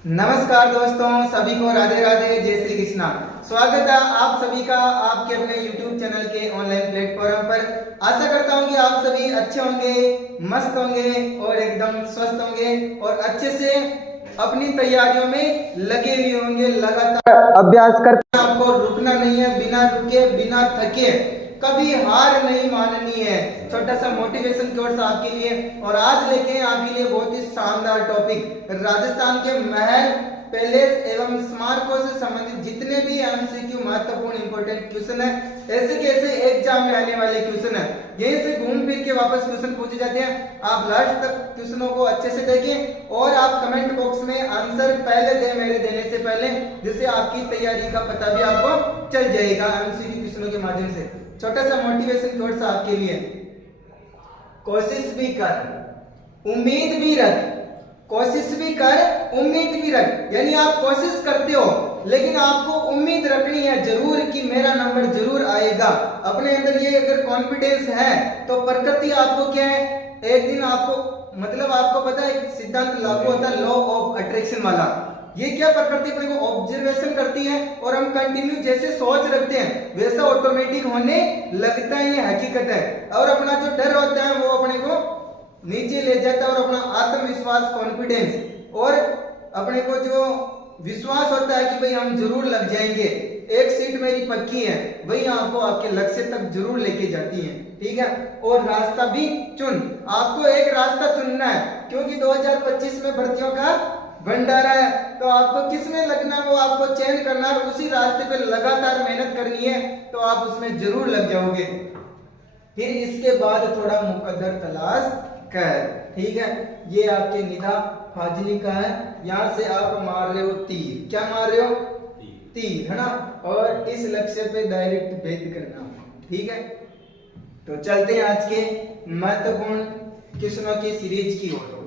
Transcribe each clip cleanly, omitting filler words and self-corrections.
नमस्कार दोस्तों, सभी को राधे राधे, जय श्री कृष्णा। स्वागत है आप सभी का आपके अपने YouTube चैनल के ऑनलाइन प्लेटफॉर्म पर। आशा करता हूँ कि आप सभी अच्छे होंगे, मस्त होंगे और एकदम स्वस्थ होंगे और अच्छे से अपनी तैयारियों में लगे हुए होंगे। लगातार अभ्यास करते, आपको रुकना नहीं है, बिना रुके बिना थके कभी हार नहीं माननी है। छोटा सा मोटिवेशन कोर्स आपके लिए, और आज लेके हैं आपके लिए बहुत ही शानदार टॉपिक, राजस्थान के महल, पैलेस एवं स्मारकों से संबंधित जितने भी एमसीक्यू महत्वपूर्ण इंपॉर्टेंट क्वेश्चन है, ऐसे के ऐसे एग्जाम में आने वाले क्वेश्चन है, यहीं से घूम फिर के वापस क्वेश्चन पूछे जाते हैं। आप लास्ट तक क्वेश्चनों को अच्छे से देखें और आप कमेंट बॉक्स में आंसर पहले दें मेरे देने से पहले, जिससे आपकी तैयारी का पता भी आपको चल जाएगा एमसीक्यू क्वेश्चनों के माध्यम से। छोटा सा मोटिवेशन कोर्स आपके लिए, कोशिश भी कर उम्मीद भी रख, कोशिश भी कर उम्मीद भी रख। यानी आप कोशिश करते हो लेकिन आपको उम्मीद रखनी है जरूर कि मेरा नंबर जरूर आएगा। अपने अंदर ये अगर कॉन्फिडेंस है तो प्रकृति आपको क्या है, एक दिन आपको, मतलब आपको पता है एक सिद्धांत लागू होता है लॉ ऑफ अट्रैक्शन वाला। ये क्या, प्रकृति अपने को ऑब्जर्वेशन करती है और हम कंटिन्यू जैसे सोच रखते हैं वैसा ऑटोमेटिक होने लगता है, ये हकीकत है। और अपना जो डर होता है वो अपने को नीचे ले जाता है और अपना आत्मविश्वास, कॉन्फिडेंस और अपने को जो विश्वास होता है कि भाई हम जरूर लग जाएंगे, एक सीट मेरी पक्की है, वही आपको आपके लक्ष्य तक जरूर लेके जाती है। ठीक है, और रास्ता भी चुन, आपको एक रास्ता चुनना है क्योंकि 2025 में भर्तियों का भंडारा है, तो आपको किसमें लगना है वो आपको चयन करना है, उसी रास्ते पे लगातार मेहनत करनी है तो आप उसमें जरूर लग जाओगे। फिर इसके बाद थोड़ा मुकद्दर तलाश कर। ठीक है, ये आपके निगाह फाजली का है, यहाँ से आप मार रहे हो तीर। क्या मार रहे हो? तीर, है ना, और इस लक्ष्य पे डायरेक्ट भेद करना। ठीक है, तो चलते हैं आज के महत्वपूर्ण क्वेश्चनों की सीरीज की ओर।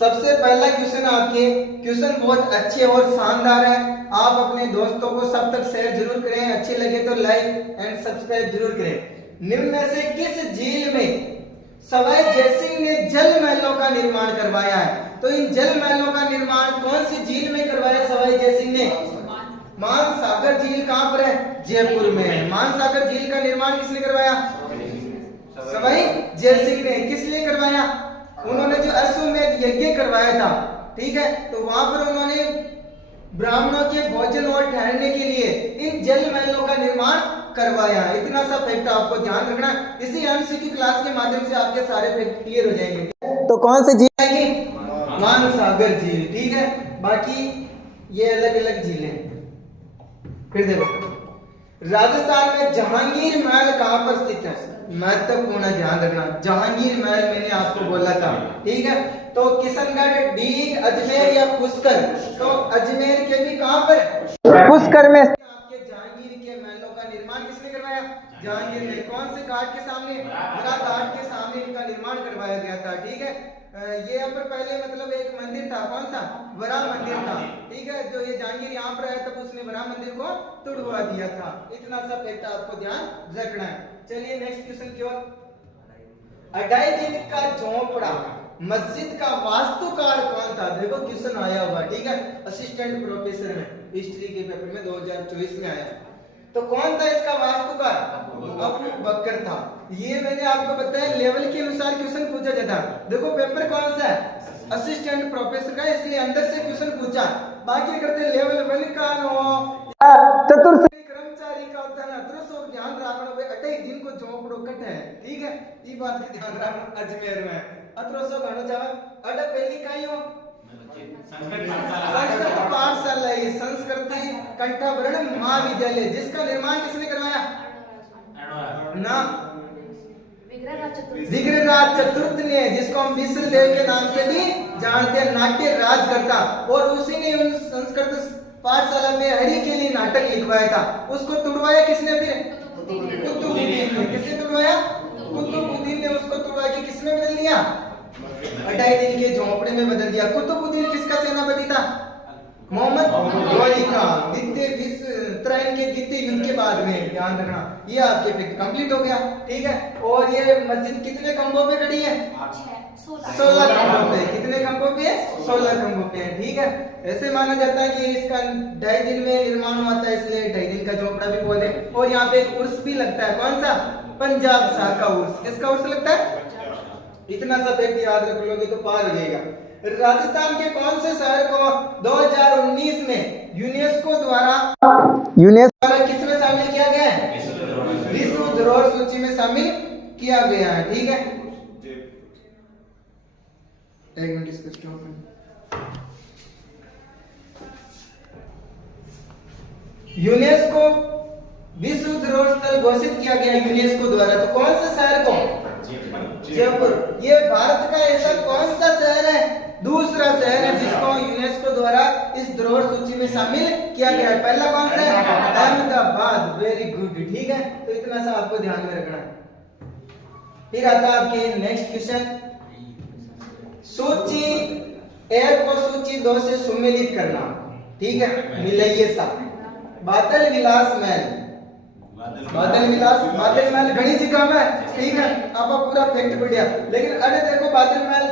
सबसे पहला क्वेश्चन आपके, क्वेश्चन बहुत अच्छे और शानदार है, आप अपने दोस्तों को सब तक शेयर जरूर करें, अच्छे लगे तो लाइक एंड सब्सक्राइब जरूर करें। निम्न में से किस झील में सवाई जयसिंह ने जल महलों का निर्माण करवाया है? तो इन जल महलों का निर्माण कौन सी झील में करवाया सवाई जयसिंह ने? मानसागर झील। कहां पर है? जयपुर में है। मानसागर झील का निर्माण किसने करवाया? सवाई जयसिंह ने। किस लिए करवाया? उन्होंने जो अश्वमेध यज्ञ करवाया था, ठीक है, तो वहां पर उन्होंने ब्राह्मणों के भोजन और ठहरने के लिए इन जल महलों का निर्माण करवाया। इतना सा फैक्ट आपको ध्यान रखना, इसी एमसीक्यू क्लास के माध्यम से आपके सारे फैक्ट क्लियर हो जाएंगे। तो कौन सी झील आएगी? मानसागर झील। ठीक है, बाकी ये अलग अलग झीलें। फिर देखो, राजस्थान में जहांगीर महल कहां पर स्थित है? महत्वपूर्ण ध्यान रखना, जहांगीर महल मैंने आपको बोला था। ठीक है, तो किशनगढ़, डीग, अजमेर या पुष्कर? तो अजमेर के भी कहां पर? पुष्कर में। आपके जहांगीर के महलों का निर्माण किसने करवाया? जहांगीर ने। कौन से घाट के सामने? वरा घाट के सामने इनका निर्माण करवाया गया था। ठीक है, ये यहाँ पर पहले मतलब एक मंदिर था, कौन सा? वरा मंदिर था। ठीक है, जो ये जहांगीर यहाँ पर आया तब उसने वरा मंदिर को तोड़वा दिया था। इतना सा फैक्ट आपको ध्यान रखना है। चलिए नेक्स्ट क्वेश्चन की ओर। अढ़ाई दिन का झोंपड़ा मस्जिद का वास्तुकार कौन था? देखो क्वेश्चन आया हुआ। ठीक है, असिस्टेंट प्रोफेसर में हिस्ट्री के पेपर में 2024 में आया। तो कौन था इसका वास्तुकार? अबू बकर था। ये मैंने आपको बताया लेवल के अनुसार क्वेश्चन पूछा जाता। देखो पेपर कौन सा है? असिस्टेंट प्रोफेसर का, इसलिए अंदर से क्वेश्चन पूछा। बाकी करते लेवल 1 का चतुर्थ कर्मचारी का होता है ना, तो ध्यान रखना भाई, अढ़ाई दिन को झोंपड़ो कट है। ठीक है, ये बात का ध्यान रखना। अजमेर में 1800 जावा अड़ा पहली कहीं हो संस्कृत पाठशाला, ये संस्कृत कंठाभरण महाविद्यालय, जिसका निर्माण किसने करवाया? ना, विग्रहराज चतुर्थ ने, जिसको हम विश्व देव के नाम से भी जानते हैं, नाट्य राज करता, और उसी ने उन संस्कृत पाठशाला में हरि के लिए नाटक लिखवाया था। उसको तुड़वाया किसने? फिर कुतुबुद्दीन ने। किसने तुड़वाया? कुतुबुद्दीन ने उसको तुड़वा के किसमें बदल दिया? अढ़ाई दिन के झोंपड़े में बदल दिया। कुतुबुद्दीन किसका सेनापति था? मोहम्मद गौरी का। त्रयन के द्वितीय युद्ध के बाद में, ध्यान रखना। ये आपके पे कंप्लीट हो गया। ठीक है, और ये मस्जिद कितने खंभों पे खड़ी है? 16 खंभों पे। कितने खंभों? खंभों पे 16 खंभों पे है, ठीक है। ऐसे माना जाता है कि इसका 2.5 दिन में निर्माण हुआ था, इसलिए 2.5 दिन का झोपड़ा भी बोलते हैं। और यहाँ पे एक उर्स भी लगता है, कौन सा? पंजाब शाह का उर्स। किसका उर्स लगता है? इतना सा फैक्ट याद रख लोगे तो पार हो जाएगा। राजस्थान के कौन से शहर को 2019 में यूनेस्को द्वारा किसमें शामिल किया गया है? विश्व धरोहर सूची में शामिल किया गया है, ठीक है। एक मिनट इसको स्टॉप करें। यूनेस्को विश्व धरोहर स्थल घोषित किया गया यूनेस्को द्वारा, तो कौन से शहर को? जयपुर। ये भारत का ऐसा कौन सा शहर है, दूसरा शहर है जिसको यूनेस्को द्वारा इस धरोहर सूची में शामिल किया गया है? पहला कौन सा है? अहमदाबाद। वेरी गुड, ठीक है। तो इतना सा आपको ध्यान में रखना है। फिर आता है आपके नेक्स्ट क्वेश्चन, सूची 1 को सूची 2 से सुमेलित करना, ठीक है। मिलाइए साहब। बादल विलास महल, बादल महल घनी जगह में, ठीक है। अब पूरा फैक्ट बढ़िया, लेकिन अरे देखो बादल महल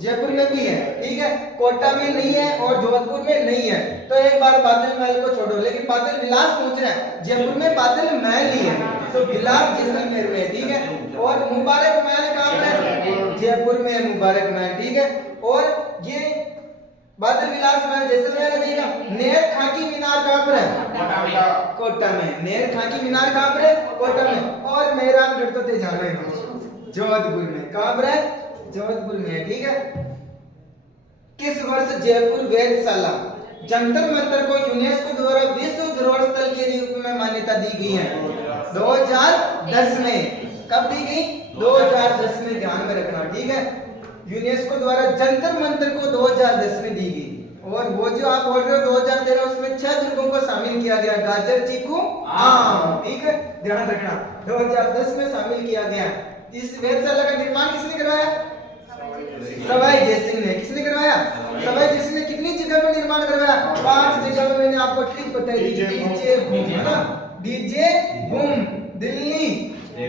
जयपुर में भी है, ठीक है, कोटा में नहीं है और जोधपुर में नहीं है। तो एक बार बादल महल को छोड़ो, लेकिन बादल विलास पूछ रहे हैं, जयपुर में बादल महल ही है, तो विलास जैसलमेर में, ठीक है। और मुबारक महल कहाँ पर? जयपुर में मुबारक महल, ठीक है। और ये बादल विलास महल जैसलमेर में। नेर खाकी मीनार कहाँ पर है? कोटा में। नेर खाकी मीनार कहाँ पर है? कोटा में। और मेहरानगढ़ तो जाना है जोधपुर में। कहाँ पर है? जोधपुर में है, ठीक है। किस वर्ष जयपुर वेधशाला जंतर मंतर को यूनेस्को द्वारा विश्व धरोहर स्थल के रूप में मान्यता दी गई है? 2010 में। कब दी गई? 2010 में, ध्यान में रखना, ठीक है। यूनेस्को द्वारा जंतर मंतर को 2010 में दी गई। और वो जो आप बोल रहे हो 2013, उसमें 6 दुर्गों को शामिल किया गया, गाजर, चीकू, आम, ठीक है, ध्यान रखना। 2010 में शामिल किया गया। इस वेधशाला का निर्माण किसने करवाया? सवाई जयसिंह ने। किसने करवाया? सवाई जयसिंह ने। कितनी जगह पर निर्माण करवाया? 5 जगह में। मैंने आपको ट्रिक बताई थी, डीजे बूम, है ना, डीजे बूम, दिल्ली,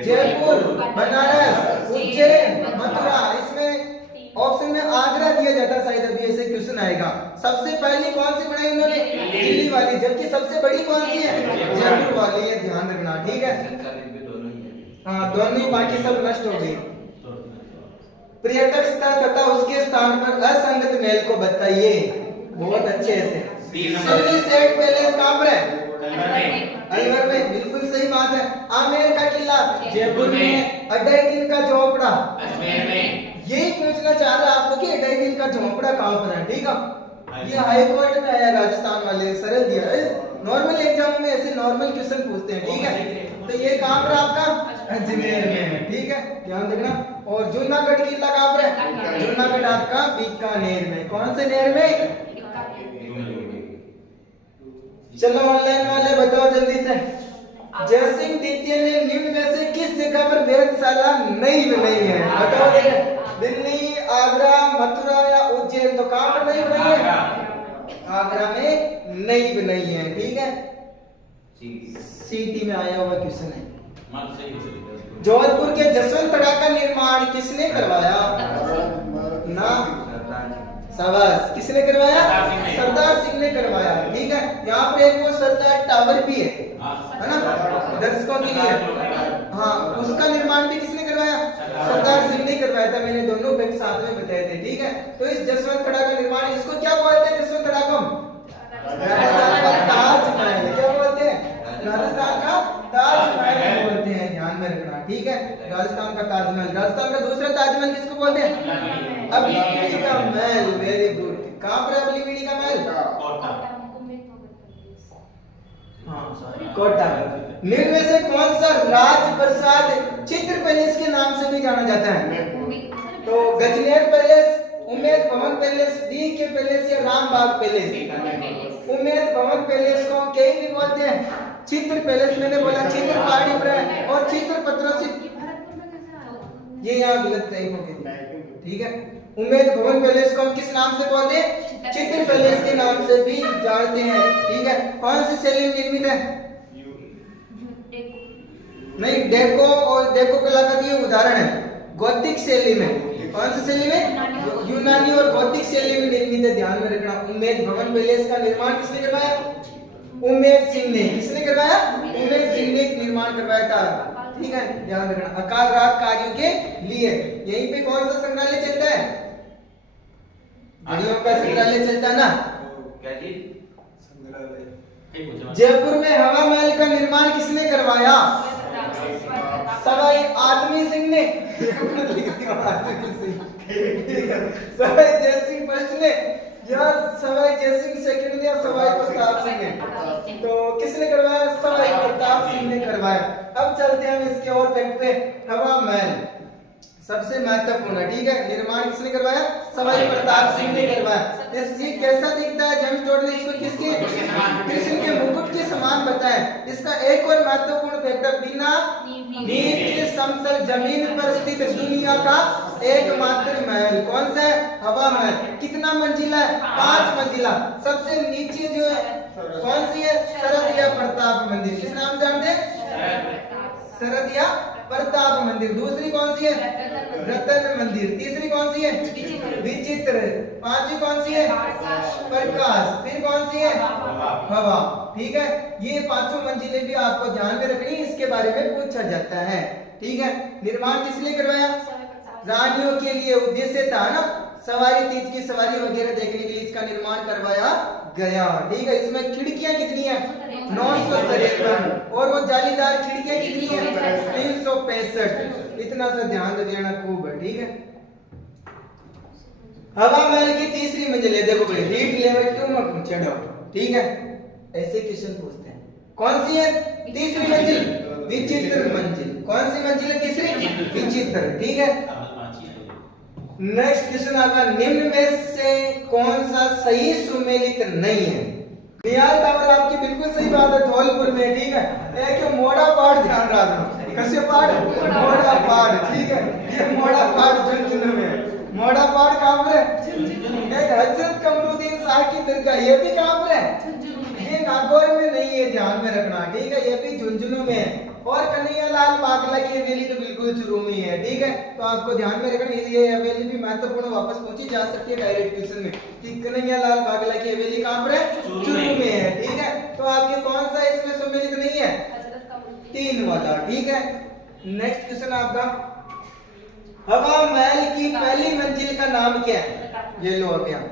जयपुर, बनारस, उज्जैन, मथुरा। इसमें ऑप्शन में आगरा दिया जाता है, शायद अभी ऐसे क्वेश्चन आएगा। सबसे पहली कौन सी बनाई उन्होंने? दिल्ली वाली। जबकि सबसे बड़ी कौन सी है? जयपुर वाली है, ध्यान रखना, ठीक है। हाँ, दोनों, बाकी सब नष्ट हो गई। पर्यटक स्थल तथा उसके स्थान पर असंगत महल को बताइए, बहुत अच्छे से। सेट पैलेस कहाँ पर है? अलवर में, बिल्कुल सही बात है। आमेर का किला जयपुर में। 2.5 दिन का झोपड़ा अजमेर में। यही पूछना चाह रहा आपको कि 2.5 दिन का झोपड़ा कहाँ पर है, ठीक है। ये हाई कोर्ट में आया, राजस्थान वाले, सरल दिया है। नॉर्मल एग्जाम में ऐसे नॉर्मल क्वेश्चन पूछते हैं, ठीक है। तो ये कहाँ पर आपका? अजमेर में, ठीक है, ध्यान रखना। और जूनागढ़ किला कहाँ पर है? जूनागढ़ आपका बीकानेर में। कौन से नेर में? चलो ऑनलाइन वाले बताओ जल्दी से। जयसिंह द्वितीय ने निम्न में से किस जगह पर वेधशाला नहीं बनाई है? बताओ। दिल्ली, आगरा, मथुरा या उज्जैन? तो कहाँ पर नहीं बनाई है? आगरा में नहीं बनाई है, ठीक है। सीटी में आया हुआ क्वेश्चन है। जोधपुर के जसवंत तड़ा का निर्माण किसने करवाया? ना, शाबाश, किसने करवाया? सरदार सिंह ने करवाया, ठीक है। यहाँ पे एक वो सरदार टावर भी है ना, दर्शकों के लिए। हाँ, उसका निर्माण भी किसने करवाया? सरदार सिंह ने करवाया था। मैंने दोनों फैक्ट साथ में बताए थे, ठीक है। तो इस जसवंत तड़ा का निर्माण, इसको क्या बोलते हैं? जसवंत तड़ा को ताजमहल। क्या बोलते हैं? राजस्थान का ताजमहल बोलते हैं, ध्यान में रखना, ठीक है। राजस्थान का ताजमहल। राजस्थान का दूसरा ताजमहल किसको बोलते हैं? अबलीबीडी का महल। Very good. कहाँ पर है अबलीबीडी का महल? कोटा। निम्न में से कौन सा राजप्रसाद चित्र पैलेस के नाम से भी जाना जाता है? तो गजनेर पैलेस, उम्मेद भवन पैलेस, डी के पैलेस या रामबाग पैलेस? उम्मेद भवन पैलेस को कई भी बोलते हैं, चित्र पैलेस। मैंने बोला चित्र पहाड़ी पर है और चित्र पत्रों से, ये यहाँ गलत टाइप हो गई, ठीक है। उम्मेद भवन पैलेस को हम किस नाम से बोलते हैं? चित्र पैलेस के नाम से भी जानते हैं, ठीक है। कौन सी शैली में निर्मित है? नहीं, डेको और डेको कला का ये उदाहरण है। गौतिक शैली में। कौन सी शैली में? यूनानी और उम्मीद है ध्यान में रखना। उम्मेद भवन पैलेस का निर्माण किसने करवाया? उम्मेद सिंह ने। किसने करवाया? उम्मेद सिंह ने निर्माण करवाया था। ठीक है, ध्यान रखना। अकाल राहत कार्यों के लिए यहीं पे कौन सा संग्रहालय चलता है? गाड़ियों का संग्रहालय चलता है ना। क्या जी? जयपुर में हवा महल का निर्माण किसने करवाया? सवाई आदमी सिंह ने। सवाई जय सिंह फर्स्ट ने या सवाई जय सिंह सेकंड ने या सवाई प्रताप सिंह ने? तो किसने करवाया? सवाई प्रताप सिंह ने करवाया। अब चलते हैं हम इसके और फैक्ट पे। हवा महल सबसे महत्वपूर्ण है, ठीक है। निर्माण किसने करवाया? सवाई प्रताप सिंह ने करवाया। ये कैसा दिखता है? जेम्स टोड ने इसको किसके? कृष्ण के मुकुट के समान बताया। इसका एक और महत्वपूर्ण फैक्टर, बिना नींव के समतल जमीन पर स्थित दुनिया का एकमात्र महल। कौन सा है? हवा महल। कितना मंजिला है? 5 मंजिला। सबसे नीचे जो है कौन सी है? शरद या प्रताप मंदिर। किस नाम जानते हैं? शरद या प्रताप मंदिर। दूसरी कौन सी है? रतन मंदिर। तीसरी कौन सी है? विचित्र। पांचवी कौन सी है? प्रकाश। फिर कौन सी है? हवा। ठीक है, ये पांचों मंजिलें भी आपको ध्यान में रखनी, इसके बारे में पूछा जाता है। ठीक है, निर्माण किस लिए करवाया? रानियों के लिए उद्देश्य था ना, सवारी तीज की सवारी वगैरह देखने के लिए इसका निर्माण करवाया गया। ठीक है, इसमें खिड़कियां कितनी है? 953। और वो जालीदार खिड़कियां कितनी है? 365। इतना सा ध्यान रख लेना, खूब है। ठीक है, हवा महल की तीसरी मंजिल है। देखो भाई, हीट लेवल 2 में पहुंचे जाओ। ठीक है, ऐसे क्वेश्चन पूछते हैं। कौन सी है तीसरी मंजिल? विचित्र मंजिल। कौन सी मंजिल है तीसरी? विचित्र। ठीक है, नेक्स्ट क्वेश्चन आपका, निम्न में से कौन सा सही सुमेलित नहीं है? निहाल टावर आपकी बिल्कुल सही बात है, धौलपुर में। ठीक है, एक मोड़ा पहाड़ ध्यान रखना। कैसे पहाड़? मोड़ा पहाड़। ठीक है, ये मोड़ा पहाड़ झुंझुनू में। मोड़ा पहाड़ कहां पर है? एक हजरत कमरुद्दीन शाह की दरगाह, ये भी कहां पर है? ये नागौर में नहीं है, ध्यान में रखना। ठीक है, ये भी झुंझुनू में है। और कन्हैयालाल बागला की हवेली तो बिल्कुल चुरू में है। ठीक है, तो आपको ध्यान में रखना, ये हवेली भी महत्वपूर्ण वापस पूछी जा सकती है डायरेक्ट क्वेश्चन में कि कन्हैयालाल बागला की हवेली कहां पर है? चुरू में है। ठीक है, तो आपके कौन सा इसमें सम्मिलित नहीं है? 3 वाला। ठीक है, नेक्स्ट क्वेश्चन आपका, हवा महल की पहली मंजिल का नाम क्या है? ये लो अब यहाँ,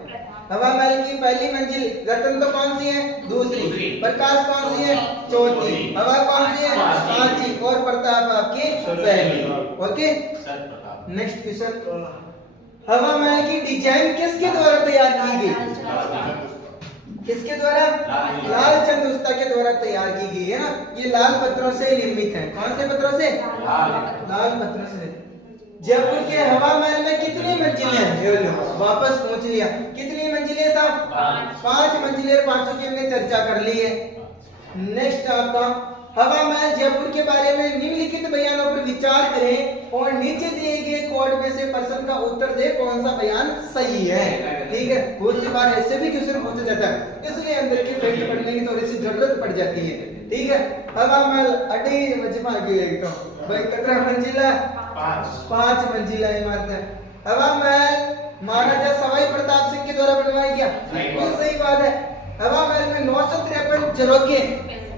हवा महल की पहली मंजिल रतन तो कौन सी है? दूसरी। प्रकाश कौन सी है? चौथी। हवा कौन सी है? पांचवी। और प्रताप आपकी पहली। ओके, नेक्स्ट क्वेश्चन, हवा महल की डिजाइन किसके द्वारा तैयार की गई? किसके द्वारा? लाल चंद उस्ता के द्वारा तैयार की गई है ना। ये लाल पत्थरों से निर्मित है। कौन से पत्थरों से? लाल पत्थरों से। जयपुर के हवा महल में कितनी मंजिलें हैं? वापस पहुंच लिया। कितनी मंजिलें साहब? 5 मंजिलें। पांचों की हमने चर्चा कर ली है। नेक्स्ट आपका, हवा महल जयपुर के बारे में निम्नलिखित बयानों पर विचार करें और नीचे दिए गए कोड में से प्रश्न का उत्तर दे, कौन सा बयान सही है। ठीक है, बहुत सी बार ऐसे भी क्वेश्चन पूछा जाता है, इसलिए अंदर की फैक्ट पढ़ने की थोड़ी सी जरूरत पड़ जाती है। ठीक है, हवा महल अड्डी मजमा की एकदम भाई कितना मंजिला? 5 मंजिला इमारत है। हवा महल महाराजा सवाई प्रताप सिंह के द्वारा बनवाया गया, बिल्कुल सही बात है। हवा महल में 953 झरोखे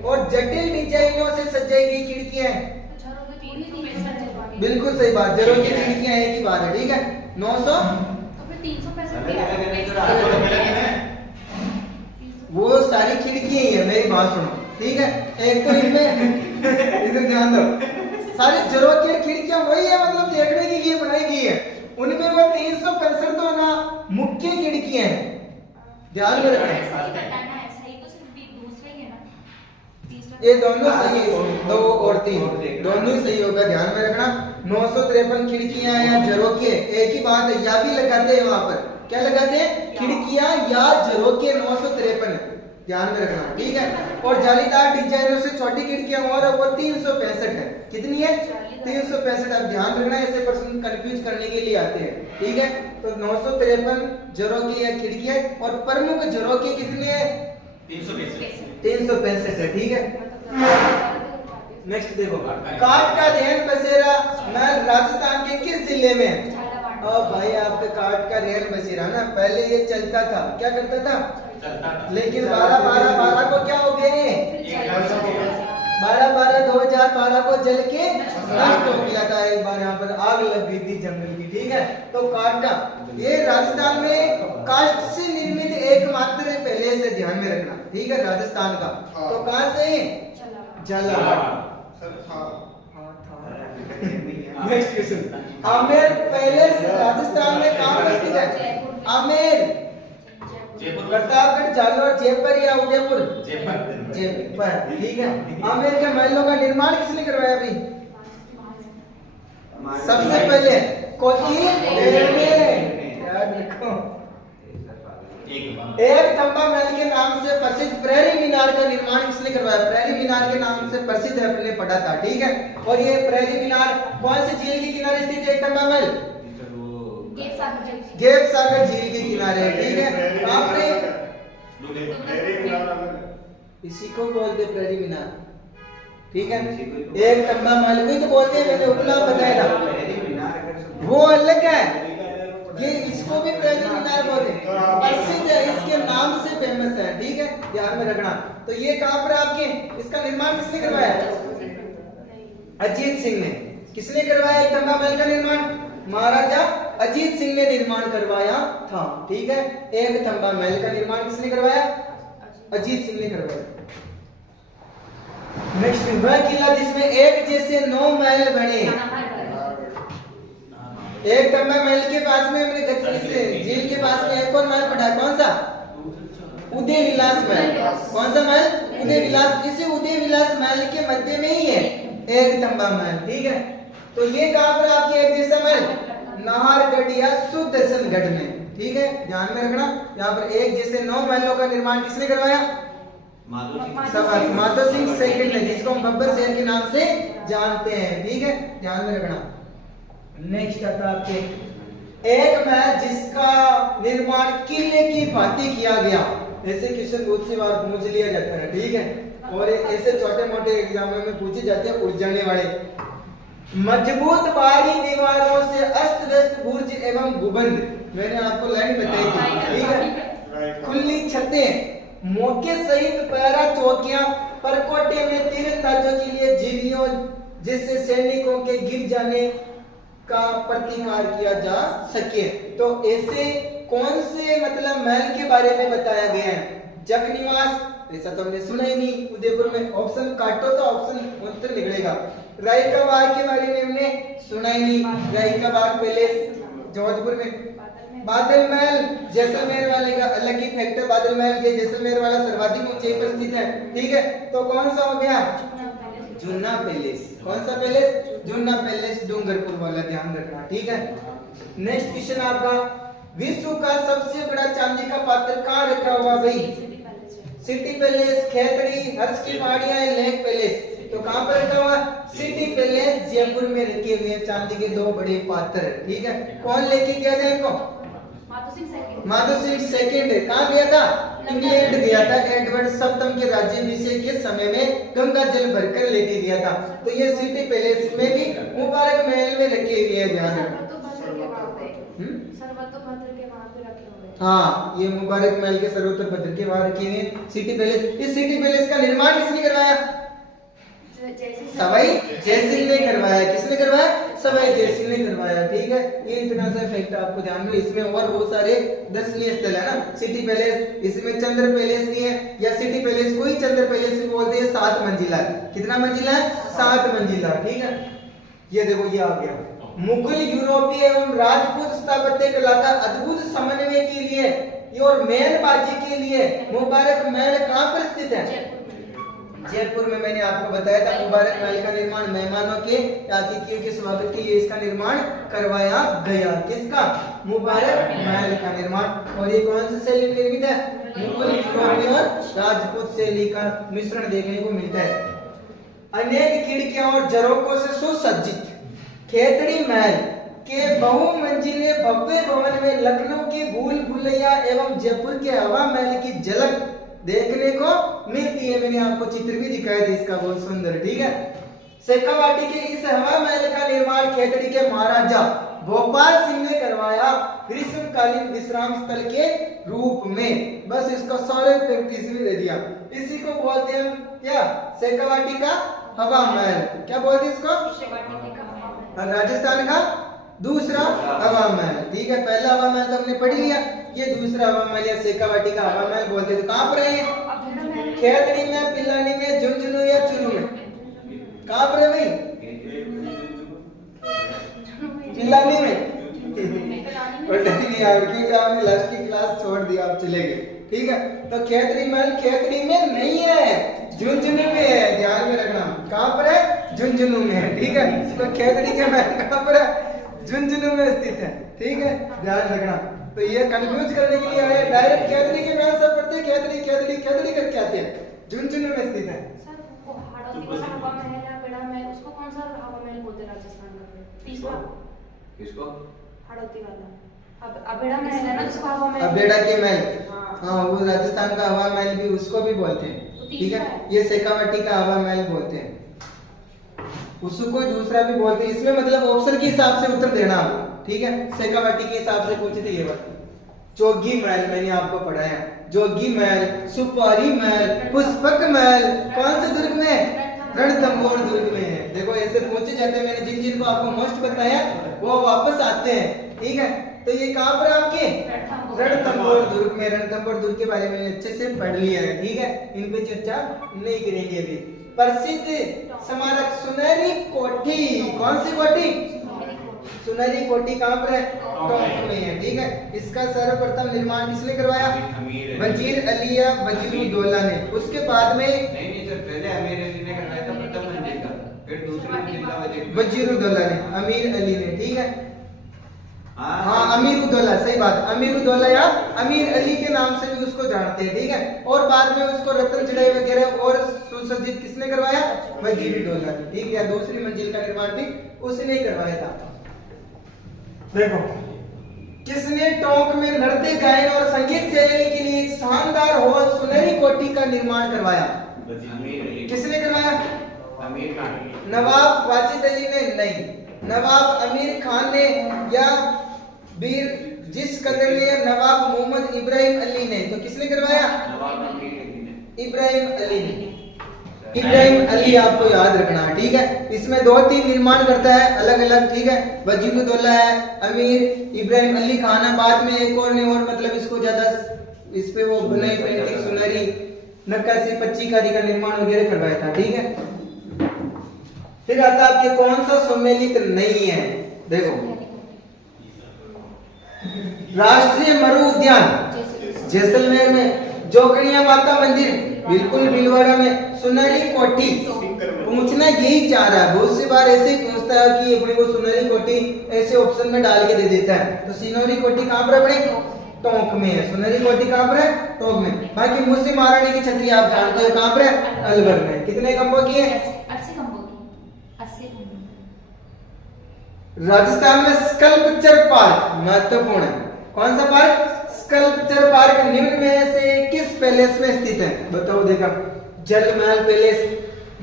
और जटिल डिजाइनों से सजाई गई खिड़कियां हैं। बिल्कुल सही बात, झरोखे खिड़कियां एक ही बात है। ठीक है, 900 वो सारी खिड़कियां ही है। मेरी बात सुनो, ठीक है, एक तो इनमें इधर ध्यान दो, सारे झरोखे खिड़कियां वही है, मतलब देखने के लिए बनाई गई है। उनमें वो 365 तो ना मुख्य खिड़कियां हैं, ध्यान में रखना। ये दोनों सही है, 2 और 3 दोनों ही सही होगा, ध्यान में रखना। 953 खिड़कियां या झरोखे एक ही बात है, या भी लगाते हैं वहां पर। क्या लगाते हैं? खिड़कियां या झरोखे 953, ध्यान में रखना। ठीक है, और जालीदार डिजाइनों से छोटी खिड़कियां और वो 365 है। कितनी है? 365। अब ध्यान रखना, ऐसे प्रश्न कंफ्यूज करने के लिए आते हैं। ठीक है, तो 953 झरोखे या खिड़कियां और प्रमुख झरोखे कितने हैं? 365 है। ठीक है, नेक्स्ट देखो, काठ का ध्यान बसेरा महल राजस्थान के किस जिले में है? और भाई आपके कार्ड का रेल बसेरा ना, पहले ये चलता था, क्या करता था? लेकिन 12/12/12 को क्या हो गए? 12/12/2012 को जल के नष्ट हो गया था। एक बार यहाँ पर आग लग गई थी जंगल की, ठीक है। तो काटा ये राजस्थान में काष्ठ से निर्मित एकमात्र पहले से ध्यान में रखना, ठीक है, राजस्थान का। तो कहाँ से? Jhalawar. Next question, Amer palace Rajasthan में कहाँ पर स्थित है? आमेर प्रतापगढ़, जालोर, जयपुर या उदयपुर? जयपुर, ठीक है। आमेर के महलों का निर्माण किसने करवाया अभी? सबसे पहले कोची याद रखो। एक खंबा महल के नाम से प्रसिद्ध प्रहरी मीनार का निर्माण किसने करवाया? प्रहरी मीनार के नाम से प्रसिद्ध है, अपने पढ़ा था, ठीक है। और ये प्रहरी मीनार कौन से झील के किनारे स्थित है? एक खंबा महल गेप सागर झील के किनारे, ठीक है। कहाँ पर? इसी को बोलते प्रहरी मीनार, ठीक है। एक खंबा महल को ही तो बोलते हैं, मैंने उपनाम बताया था, वो अलग है। ये इसको भी प्रहरी मीनार बोलते हैं, प्रसिद्ध है, इसके नाम से फेमस है, ठीक है, ध्यान में रखना। तो ये कहाँ पर आपके, इसका निर्माण किसने करवाया? अजीत सिंह ने। किसने करवाया एक खंबा महल का निर्माण? महाराजा अजीत सिंह ने निर्माण करवाया था, ठीक है। एक खंबा महल का निर्माण किसने करवाया? अजीत सिंह ने करवाया। नेक्स्ट, वह किला जिसमें एक जैसे 9 महल बने। एक खंबा महल के पास में हमने झील के पास में एक और महल पढ़ा, कौन सा? उदय विलास महल। कौन सा महल? उदय विलास। इसी उदय विलास महल के मध्य में ही है एक खंबा महल, ठीक है। तो ये कहाँ पर आपके एक जैसा महल? नाहरगढ़ या सुदर्शनगढ़ में, ठीक है, ध्यान में रखना। यहाँ पर एक जैसे 9 महलों का निर्माण किसने करवाया? माधो सिंह सेकंड ने, जिसको हम बब्बर शहर के नाम से जानते हैं, ठीक है, ध्यान में रखना। नेक्स्ट आता आपके एक महल जिसका निर्माण किले की भांति किया गया। ऐसे क्वेश्चन बहुत सी बार पूछ लिया जाता है, ठीक है, और ऐसे छोटे मोटे एग्जामों में पूछे जाते हैं उलझ जाने वाले। मजबूत बाहरी दीवारों से अस्त व्यस्त बुर्ज एवं गुंबद, मैंने आपको लाइन बताई थी, ठीक है। खुली छतें, मौके सहित पहरा चौकियां, परकोटे में तीरंदाजों के लिए झिल्लियों, जिससे सैनिकों के गिर जाने का प्रतिकार किया जा सके। तो ऐसे कौन से मतलब महल के बारे में बताया गया है? जग निवास, ऐसा तो हमने सुना ही नहीं उदयपुर में। ऑप्शन काटो तो ऑप्शन उत्तर निकलेगा। राई का बाग के बारे में हमने सुना ही नहीं। राई का बाग पैलेस जोधपुर में। बादल महल जैसलमेर वाले का अलग ही फैक्ट है। बादल महल ये जैसलमेर वाला सर्वाधिक ऊंचाई पर स्थित है, ठीक है। तो कौन सा हो गया? जुन्ना पैलेस। कौन सा पैलेस? जुन्ना पैलेस, डूंगरपुर वाला, ध्यान रखना, ठीक है। नेक्स्ट क्वेश्चन आपका, विश्व का सबसे बड़ा चांदी का पात्र कहाँ रखा हुआ भाई? सिटी पैलेस, खेतड़ी, हर्ष की पहाड़ियां, लेक पैलेस। तो कहाँ पर रखा हुआ? सिटी पैलेस जयपुर में रखे हुए चांदी के 2 बड़े पात्र, ठीक है। कौन लेके गया था इनको? माधो सिंह सेकंड। कहाँ गया था? इंग्लैंड गया था। एडवर्ड सप्तम के राज्याभिषेक के समय में गंगा जल भरकर लेके गया था। तो ये सिटी पैलेस में भी मुबारक महल में रखे हुए हैं, ध्यान रखना। हाँ, ये मुबारक महल के सर्वोत्तर भद्र के वहां रखे हुए सिटी पैलेस। इस सिटी पैलेस का निर्माण किसने करवाया? सवाई जयसिंह ने करवाया। किसने करवाया? सवाई जयसिंह ने करवाया, ठीक है। ये इतना सा फैक्ट आपको ध्यान में। इसमें और बहुत सारे दर्शनीय स्थल है ना। सिटी पैलेस, इसमें चंद्र पैलेस नहीं है, या सिटी पैलेस को ही चंद्र पैलेस भी बोलते हैं। 7 मंजिला। कितना मंजिला है? 7 मंजिला, ठीक है। ये देखो, ये आ गया। मुगल, यूरोपीय एवं राजपूत स्थापत्य कला का अद्भुत समन्वय के लिए और मेलबाजी के लिए मुबारक महल कहाँ पर स्थित है? जयपुर में। मैंने आपको बताया था मुबारक महल का निर्माण मेहमानों के अतिथियों के स्वागत के लिए इसका निर्माण करवाया गया। किसका? मुबारक महल का निर्माण। और ये कौन सी शैली में निर्मित है? मुगल, यूरोपीय और राजपूत शैली का मिश्रण देखने को मिलता है। अनेक खिड़कियां और झरोकों से सुसज्जित खेतड़ी महल के बहुमंजिले भव्य भवन में लखनऊ की भूल भुलैया एवं जयपुर के हवा महल की झलक देखने को मिलती है। मैंने आपको चित्र भी दिखाया था इसका, बहुत सुंदर, ठीक है। शेखावाटी के इस हवा महल का निर्माण खेतड़ी के महाराजा भोपाल सिंह ने करवाया ग्रीष्मकालीन विश्राम स्थल के रूप में। बस इसका सारे प्रैक्टिस भी दे दिया। इसी को बोलते हैं क्या, शेखावाटी का हवा महल। क्या बोलते हैं इसको? राजस्थान का दूसरा हवा महल। ठीक है, पहला हवा महल तो हमने पढ़ लिया, ये दूसरा हवा महल या शेखावाटी का हवा महल बोलते हैं। तो कहाँ पर है? खेतड़ी में, पिलानी में, झुंझुनू या चुरू में? कहाँ पर है भाई? पिलानी में। क्योंकि आपने लास्ट की क्लास छोड़ दी, आप चले गए। ठीक है, तो खेतड़ी महल खेतड़ी में नहीं है, झुंझुनू में है। ध्यान में रखना, कहाँ पर है? झुंझुनू में है। ठीक है, तो खेतड़ी के महल कहाँ पर है? झुंझुनू में स्थित है। ठीक है, ध्यान रखना। तो ये कंफ्यूज करने के लिए आए, डायरेक्ट खेतड़ी के महल सब पढ़ते, खेतड़ी खेतड़ी खेतड़ी करके आते हैं। झुंझुनू में स्थित है। उसको कौन सा हवा महल बोलते हैं राजस्थान का? तीसरा किसको? हाड़ौती वाला। अब अबेड़ा महल है ना जिसको हवा महल। अबेड़ा के महल, हाँ, वो राजस्थान का हवा महल भी उसको भी बोलते हैं। ठीक है, ये शेखावाटी का हवा महल बोलते हैं, उसको दूसरा भी बोलते हैं। इसमें मतलब ऑप्शन के हिसाब से उत्तर देना आप। ठीक है, शेखावाटी के हिसाब से पूछे थे ये बात। जोगी महल मैंने आपको पढ़ाया, जोगी महल, सुपारी महल, पुष्पक महल कौन से दुर्ग में? रणथंभौर दुर्ग में है। देखो ऐसे पूछे जाते हैं, मैंने जिन जिन को आपको मोस्ट बताया वो वापस आते हैं। ठीक है, तो ये कहाँ पर आपके? रणथंभौर दुर्ग में। रणथंभौर दुर्ग के बारे में अच्छे से पढ़ लिया है। ठीक है, इन पे चर्चा नहीं करेंगे अभी। प्रसिद्ध स्मारक सुनहरी कोठी, कौन सी कोठी? सुनहरी कोठी कहाँ पर है? टोंक में है। ठीक है, इसका सर्वप्रथम निर्माण किसने करवाया? वजीर अली या वजीरुद्दौला ने। उसके बाद में नहीं सर, पहले अमीर अली ने करवाया था प्रथम मंजिल का, फिर दूसरी मंजिल का वजीरुद्दौला ने, अमीर अली ने। ठीक है, हाँ, अमीरुद्दौला, सही बात, अमीरुद्दौला या अमीर अली के नाम से भी उसको जानते हैं। ठीक है, और बाद में उसको रतन चढ़ाई वगैरह और सुसज्जित किसने करवाया? वजीरुद्दौला ने। ठीक है, या दूसरी मंजिल का निर्माण भी उसने ही करवाया था। देखो, किसने टोंक में नृत्य गायन और संगीत सेवा के लिए एक शानदार हॉल सुनहरी कोठी का निर्माण करवाया? किसने करवाया? अमीर खान। नवाब वाजिद अली ने? नहीं, नवाब अमीर खान ने या वीर जिस कदर ने या नवाब मोहम्मद इब्राहिम अली ने? तो किसने करवाया? नवाब अमीर अली ने। इब्राहिम अली ने। इब्राहिम अली आपको याद रखना है। ठीक है, इसमें दो तीन निर्माण करता है अलग अलग। ठीक है, वजीरुद्दौला है, अमीर इब्राहिम अली खान है, बाद में एक और ने और मतलब इसको ज्यादा इस पे वो बनाई पेंटिंग सुनहरी नक्काशी पच्चीकारी का निर्माण वगैरह करवाया था। ठीक है, फिर आता आपके कौन सा सम्मिलित नहीं है? देखो, राष्ट्रीय मरु उद्यान जैसलमेर में, जोगनिया माता मंदिर बिल्कुल भीलवाड़ा में, सुनहरी कोठी। पूछना यही चाह रहा है, बहुत सी बार ऐसे ही पूछता है कि अपने को सुनहरी कोठी ऐसे ऑप्शन में डाल के दे देता है। तो सुनहरी कोठी कहाँ पर अपने? टोंक में है। सुनहरी कोठी कहाँ पर है? टोंक में। बाकी मुस्लिम महारानी की छतरी आप जानते हो कहाँ पर है? अलवर में। कितने खंभों की है? 80 खंभों की। 80 खंभों। राजस्थान में स्कल्पचर पार्क महत्वपूर्ण है। कौन सा पार्क? स्कल्पचर पार्क निम्न में से किस पैलेस में स्थित है? बताओ। देखा, Jalmahal palace,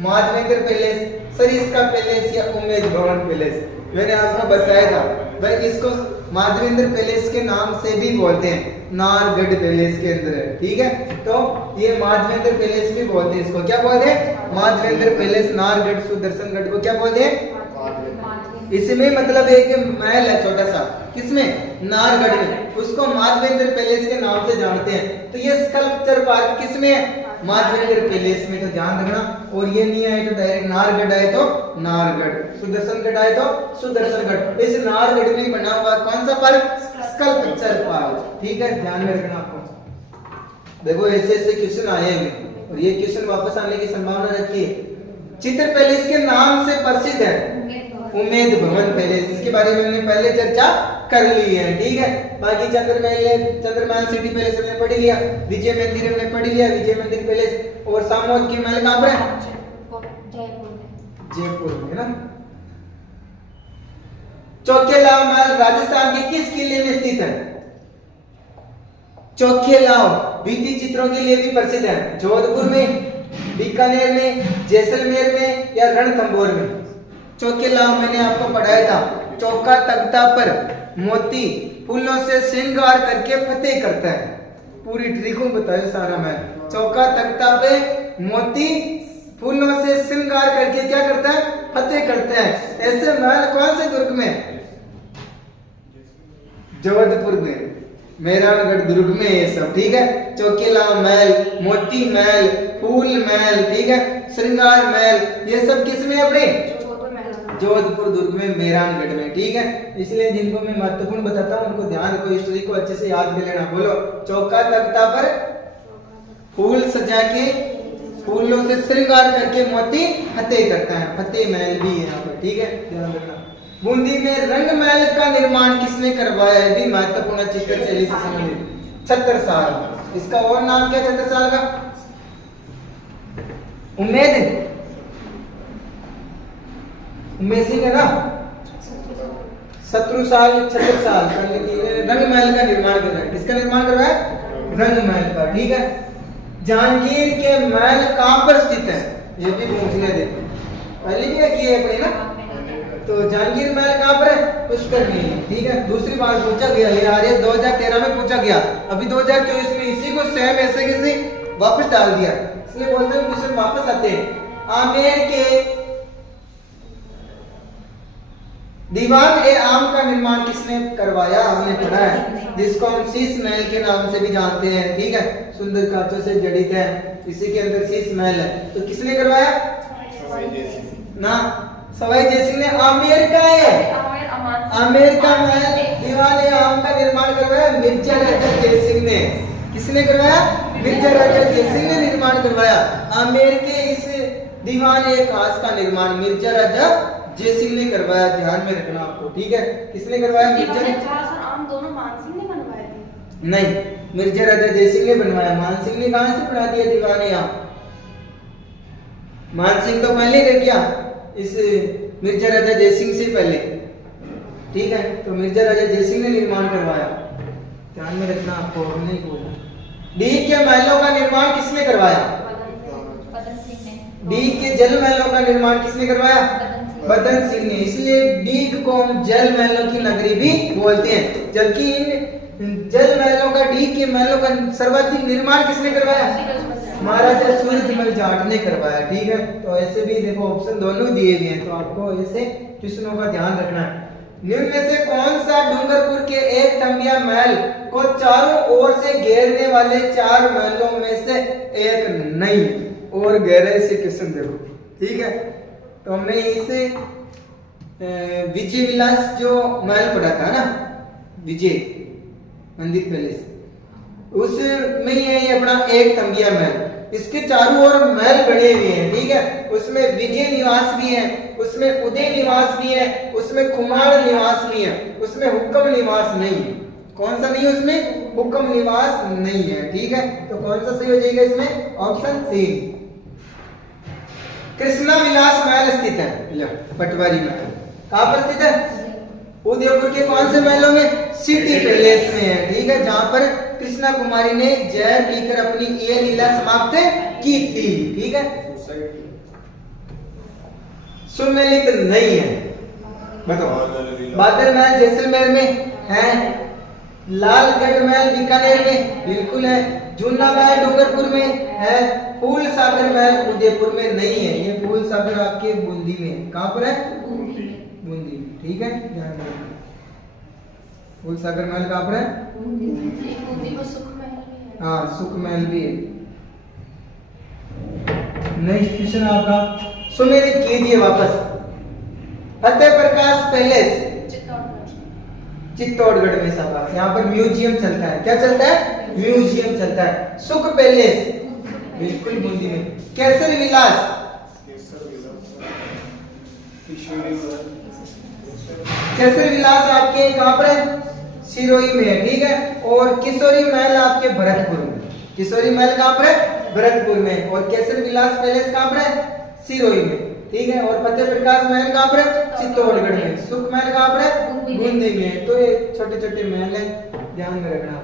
Madhavendra palace, Sariska palace या उम्मेद भवन पैलेस? मैंने आपको बताया था भाई, इसको माधवेंद्र पैलेस के नाम से भी बोलते हैं, नारगढ़ पैलेस के अंदर है। ठीक है, तो ये माधवेंद्र पैलेस भी बोलते हैं। इसको क्या बोलते हैं? माधवेंद्र पैलेस। नारगढ़ सुदर्शनगढ़ को क्या बोलते हैं? इसमें मतलब एक महल है छोटा सा, किसमें? नारगढ़ में, उसको माधवेंद्र पैलेस के नाम से जानते हैं। तो ये स्कल्पचर पार्क किसमें है? माधवेंद्र पैलेस में। तो ध्यान रखना, और ये नहीं आए तो डायरेक्ट नारगढ़ आए तो नारगढ़, सुदर्शनगढ़ आए तो सुदर्शनगढ़। इस नारगढ़ में बना हुआ कौन सा पार्क? Sculpture park. ठीक है, ध्यान में रखना आपको। देखो ऐसे ऐसे क्वेश्चन आए हैं और ये क्वेश्चन वापस आने की संभावना रहती है। चित्र पैलेस के नाम से प्रसिद्ध है उम्मेद भवन पैलेस, इसके बारे में हमने पहले चर्चा कर ली है। ठीक है, बाकी चंद्रमहल सिटी पैलेस हमने पढ़ लिया, विजय मंदिर हमने पढ़ लिया, विजय मंदिर पैलेस। और सामोद की महल कहाँ पर है? जयपुर में ना। चौखेलाव महल राजस्थान के किस किले में स्थित है? चौखेलाव भित्ति चित्रों के लिए भी प्रसिद्ध है। जोधपुर में, बीकानेर में, जैसलमेर में या रणथंभौर में? चौखेलाव मैंने आपको पढ़ाया था, चौका तख्ता पर मोती फूलों से श्रृंगार करके फतेह करता है। पूरी ट्रिकों बताए सारा महल। चौका तख्ता पे मोती फूलों से श्रृंगार करके क्या करता है? फतेह करता है। ऐसे महल कौन से दुर्ग में? जोधपुर में, मेहरानगढ़ दुर्ग में ये सब, ठीक है। चौकीला महल, मोती महल, फूल महल, ठीक है, श्रृंगार महल, ये सब किसमें अपने? जोधपुर दुर्ग में, मेहरानगढ़ में, ठीक है। इसलिए जिनको मैं महत्वपूर्ण बताता हूँ उनको ध्यान रखो, हिस्ट्री को अच्छे से याद कर लेना। बोलो, चौका तख्ता पर फूल सजा के फूलों से श्रृंगार करके मोती फतेह करता है। फतेह महल भी है यहाँ पर, ठीक है, ध्यान रखना। बूंदी में रंग महल का निर्माण किसने करवाया है? भी महत्वपूर्ण चित्र शैली से संबंधित छत्रसाल। इसका और नाम क्या छत्रसाल का? उम्मेद सिंह है ना? शत्रुसाल, छत्रसाल रंग महल का निर्माण कर रहा है। किसका निर्माण कर रहा है? रंग महल का, ठीक है। जहांगीर के महल कहां पर स्थित है? ये भी पूछने दे, पहले भी किए है पहले ना। तो जहांगीर महल कहां पर है? पुष्कर में, ठीक है। दूसरी बार पूछा गया, ये आरएस 2013 में पूछा गया, अभी 2024 में इसी को सेम ऐसे कैसे वापस डाल दिया, इसलिए बोलते हैं क्वेश्चन वापस आते हैं। आमेर के दीवान ए आम का निर्माण किसने करवाया? हमने पढ़ा है, जिसको हम शीश महल के नाम से भी जानते हैं, ठीक है। सुंदर कांचों से जड़ित है, इसी के अंदर शीश महल है। तो किसने करवाया ना? सवाई जयसिंह ने। आमेर का है, आमेर का महल दीवान ए आम का निर्माण करवाया मिर्जा राजा जयसिंह ने। किसने करवाया? मिर्जा राजा जयसिंह ने निर्माण करवाया। आमेर के इस दीवान ए खास का निर्माण मिर्जा राजा जयसिंह ने करवाया, ध्यान में रखना आपको, ठीक है। किसने करवाया? मिर्जा आम दोनों मानसिंह ने बनवाए थे? नहीं, मिर्जा राजा जयसिंह ने बनवाया। मानसिंह ने कहां से बना दिया दीवान ए आम? मानसिंह तो पहले रह गया इस मिर्जा राजा जयसिंह से पहले, ठीक है। तो मिर्जा राजा जयसिंह ने निर्माण करवाया, ध्यान में रखना आपको, नहीं बोलना। डी के महलों का निर्माण किसने करवाया? डी के जल महलों का निर्माण किसने करवाया? बदन सिंह ने। इसलिए डीग को हम जल महलों की नगरी भी बोलते हैं, जबकि इन जल महलों का, डी के महलों का सर्वाधिक निर्माण किसने करवाया? महाराजा सूरजमल जाट ने करवाया, ठीक है। तो ऐसे भी देखो ऑप्शन दोनों दिए हुए हैं, तो आपको ऐसे क्वेश्चनों का ध्यान रखना है। निम्न में से कौन सा डूंगरपुर के एक थंबिया महल को चारों ओर से घेरने वाले 4 महलों में से एक नहीं? और गहराई से क्वेश्चन देखो, ठीक है। तो हमने इसे विजय विलास जो महल पढ़ा था ना, विजय मंदिर पैलेस, उसमें ये अपना एक थंबिया महल, इसके चारों ओर महल बने हुए हैं, ठीक है। उसमें विजय निवास भी है, उसमें उदय निवास भी है, उसमें कुमार निवास भी है, उसमें हुक्म निवास नहीं है। कौन सा नहीं है उसमें? हुक्म निवास नहीं है, ठीक है। तो कौन सा सही हो जाएगा इसमें? ऑप्शन 3। कृष्णा विलास महल स्थित है, पटवारी महल कहां पर स्थित है? उदयपुर के कौन से महलों में? सिटी पैलेस में है, ठीक है, जहां पर कृष्णा कुमारी ने जहर पीकर अपनी ये लीला समाप्त की थी, ठीक है। सुमेलित नहीं है, बताओ। बादल महल जैसलमेर में है, लालगढ़ महल बीकानेर में बिल्कुल है, जूना महल डूंगरपुर में है, फूल सागर महल उदयपुर में नहीं है। ये फूल सागर आपके बूंदी में, कहां पर है? बूंदी, ठीक है, ध्यान रखना। फूल सागर महल कहां पर है? बूंदी में सुख महल भी है। हाँ, सुख महल भी है। नेक्स्ट क्वेश्चन आपका, सुमेलित कीजिए वापस। फतेह प्रकाश पैलेस चित्तौड़गढ़ में शाबाश, यहाँ पर म्यूजियम चलता है। क्या चलता है? म्यूजियम चलता है। सुख पैलेस बिल्कुल बूंदी में। केसर विलास केसर विलास आपके कहां पर है? सिरोही में है, ठीक है। और किशोरी महल आपके भरतपुर में। किशोरी महल कहां पर है? भरतपुर में। और केसर विलास पैलेस कहां पर है? सिरोही में, ठीक है। और फतेह प्रकाश महल कहां पर है? चित्तौड़गढ़ में। सुख महल कहां पर है? बूंदी में। तो ये छोटे छोटे महल है, ध्यान में रखना।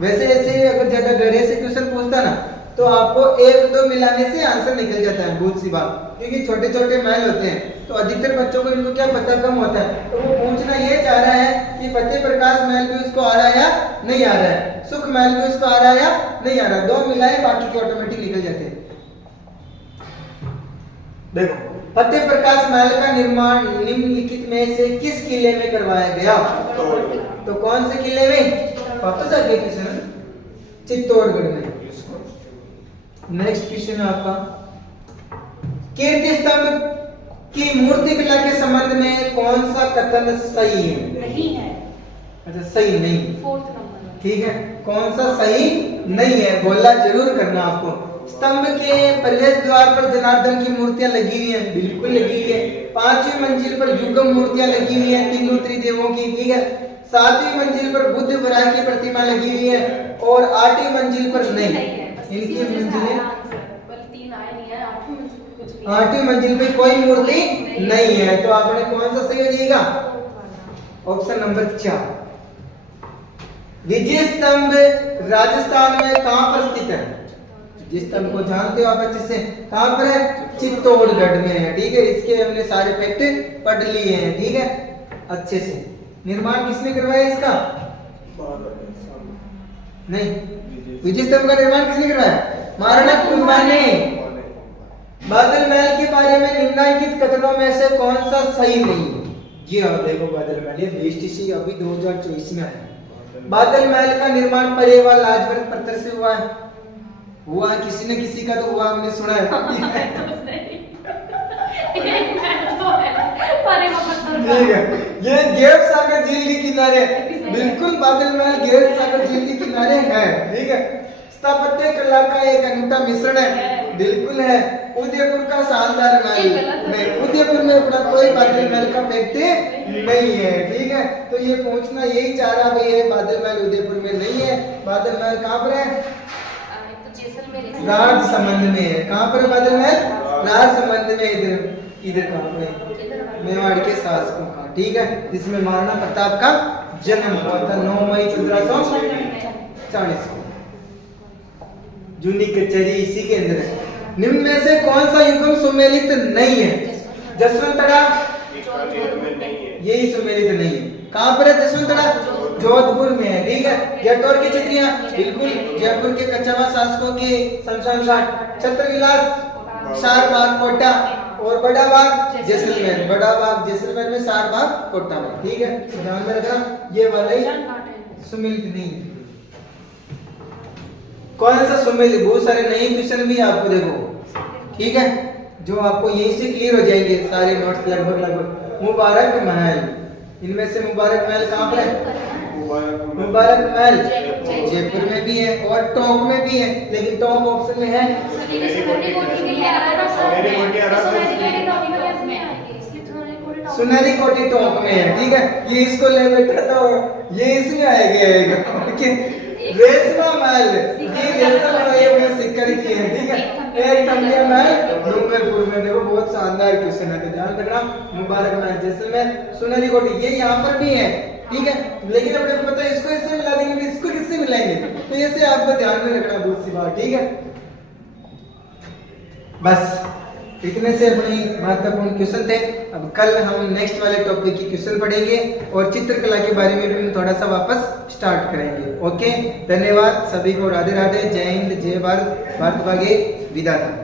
वैसे ऐसे अगर ज्यादा गहरे से क्वेश्चन पूछता ना तो आपको एक दो मिलाने से आंसर निकल जाता है, बहुत सी बात, क्योंकि छोटे छोटे महल होते हैं तो अधिकतर बच्चों को इनको क्या पता कम होता है, तो वो पूछना ये चाह रहा है कि फतेह प्रकाश महल भी उसको आ रहा है या नहीं आ रहा है, सुख महल भी उसको आ रहा है या नहीं आ रहा है, दो मिलाए बाकी के ऑटोमेटिक निकल जाते हैं। देखो फतेह प्रकाश महल का निर्माण निम्नलिखित में से किस किले में करवाया गया, तो कौन से किले में, वापस आ गए क्वेश्चन, चित्तौड़गढ़ में। नेक्स्ट क्वेश्चन है आपका, कीर्ति स्तंभ की मूर्ति कला के संबंध में कौन सा कथन सही है, नहीं है, अच्छा सही नहीं, 4th नंबर, ठीक है, कौन सा सही नहीं है, बोला जरूर करना आपको। स्तंभ के प्रवेश द्वार पर जनार्दन की मूर्तियां लगी हुई हैं, बिल्कुल लगी हुई है। 5वीं मंजिल पर युगम मूर्तियां लगी हुई हैं तीनों त्रिदेवों की, ठीक है। 7वीं मंजिल पर बुद्ध वराह की प्रतिमा लगी हुई है और 8वीं मंजिल पर नहीं, इनकी मंजिलें 8वीं मंजिल पे कोई मूर्ति नहीं है, तो आपने कौन सा सही हो जाएगा, ऑप्शन नंबर 4। विजय स्तंभ राजस्थान में कहां पर स्थित है, जिस स्तंभ को जानते हो आप अच्छे से, कहां पर है, चित्तौड़गढ़ में है, ठीक है। इसके हमने सारे फैक्ट पढ़ लिए हैं, ठीक है, अच्छे से। निर्माण किसने करवाया इसका, नहीं, विजय स्तंभ का निर्माण किसने करवाया, महाराणा कुंभा ने। बादल महल के बारे में निम्नलिखित कथनों में से कौन सा सही नहीं है, जी हाँ देखो बादल महल ये बीएसटीसी अभी 2024 में आया। बादल महल का निर्माण परेवा लाजपत पत्थर से हुआ है, हुआ है, किसी न किसी का तो हुआ, हमने सुना है। ये गेट सागर झील के किनारे, बिल्कुल बादल महल गेट सागर झील के किनारे है, ठीक है। स्थापत्य कला का एक अनूठा मिश्रण है, बिल्कुल है। उदयपुर का शानदार महल नहीं, उदयपुर में अपना कोई बादल महल का फैक्ट नहीं है, ठीक है। तो ये पूछना यही चाह रहा भाई है, बादल महल उदयपुर में नहीं है, बादल महल कहाँ पर है, राजसमंद में है। कहाँ पर है बादल महल, राजसमंद में, इधर कहाँ पर है, मेवाड़ के शासकों का, ठीक है, जिसमें महाराणा प्रताप का जन्म हुआ था 9 मई 1540 को। जूनी कचहरी इसी के अंदर है। निम्न में से कौन सा युगम सुमेलित नहीं है, जसवंतड़ा, यही सुमेलित नहीं है। कहाँ पर है जसवंतड़ा, जोधपुर में है, ठीक है। जयपुर की छतरियां, बिल्कुल जयपुर के कच्चावा शासकों के शमशान घाट, छत्रविलास, शारबाग कोटा और बड़ा बाग जैसलमेर, बड़ा बाग जैसलमेर में, शारबाग कोटा में, ठीक है। ध्यान में रखना ये वाला ही सुमेलित नहीं है। कौन सा सुमेलित, बहुत सारे नए क्वेश्चन भी आपको देखो, ठीक है, जो आपको यहीं से क्लियर हो जाएंगे सारे नोट्स लगभग। मुबारक महल, इनमें से मुबारक महल कहाँ पर है, मुबारक महल जयपुर में भी है और टोंक में भी है, लेकिन टोंक ऑप्शन में है, सुनहरी कोठी टोंक में है, ठीक है। ये इसको ले बैठा तो ये इसमें आएगा। रेशमा महल, ये रेशम सिक्कर की है, ठीक है। एक टंगिया महल डूंगरपुर में, देखो बहुत शानदार क्वेश्चन है, तो ध्यान रखना। मुबारक महल जैसलमेर, सुनहरी कोठी ये यहाँ पर भी है, ठीक है, लेकिन अपने को पता है इसको इससे मिला देंगे, इसको किससे मिलाएंगे, तो ऐसे आपको ध्यान में रखना बहुत सी बात, ठीक है। बस इतने से अपनी महत्वपूर्ण क्वेश्चन थे। अब कल हम नेक्स्ट वाले टॉपिक की क्वेश्चन पढ़ेंगे और चित्रकला के बारे में भी हम थोड़ा सा वापस स्टार्ट करेंगे। ओके, धन्यवाद सभी को, राधे राधे, जय हिंद, जय भारत, भारत भाग्य विधाता।